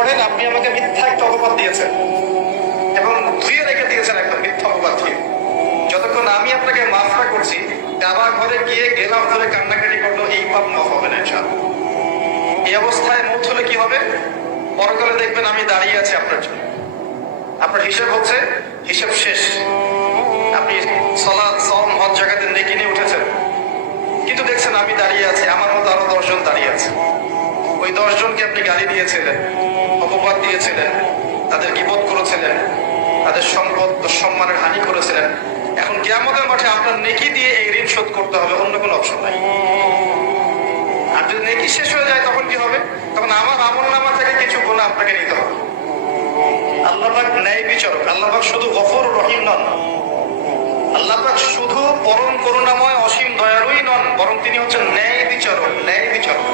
পড়েন, আপনি আমাকে মিথ্যা একটা অপবাদ দিয়েছেন এবং ধুয়ে রেখে দিয়েছেন একদম মিথ্যা অপবাদ দিয়ে। যতক্ষণ আমি আপনাকে মাফ না করছি, কাবা ঘরে গিয়ে গেলাম ধরে কান্নাকাটি করলো, এই পাপ মাফ হবে না ইনশাআল্লাহ। এই অবস্থায় মৌত হলে কি হবে? পরকালে দেখবেন আমি দাঁড়িয়ে আছি আপনার জন্য, আপনার হিসাব হচ্ছে, হিসাব শেষ। আপনি সালাত, সওম, হজ জাকাতে নেকি নিয়ে উঠেছেন, কিন্তু দেখছেন আমি দাঁড়িয়ে আছি, আমার মতো আরো 10 জন দাঁড়িয়ে আছে। ওই 10 জনকে আপনি গালি দিয়েছিলেন, অপবাদ দিয়েছিলেন, তাদের গীবত করেছিলেন, তাদের সম্পদ সম্মানের হানি করেছিলেন। এখন কিয়ামতের মাঠে আপনার নেকি দিয়ে এই ঋণ শোধ করতে হবে, অন্য কোনো অপশন নাই। আর যদি নেকি শেষ হয়ে যায় তখন কি হবে? তখন আমার আমলনামা থেকে কিছু গুনাহ আপনাকে নিতে হবে। আল্লাহ পাক ন্যায় বিচারক। আল্লাহ পাক শুধু গফুর রহিম নন, আল্লাহ পাক শুধু পরম করুণাময় অসীম দয়ালুই নন, বরং তিনি হচ্ছেন ন্যায় বিচারক। ন্যায় বিচারক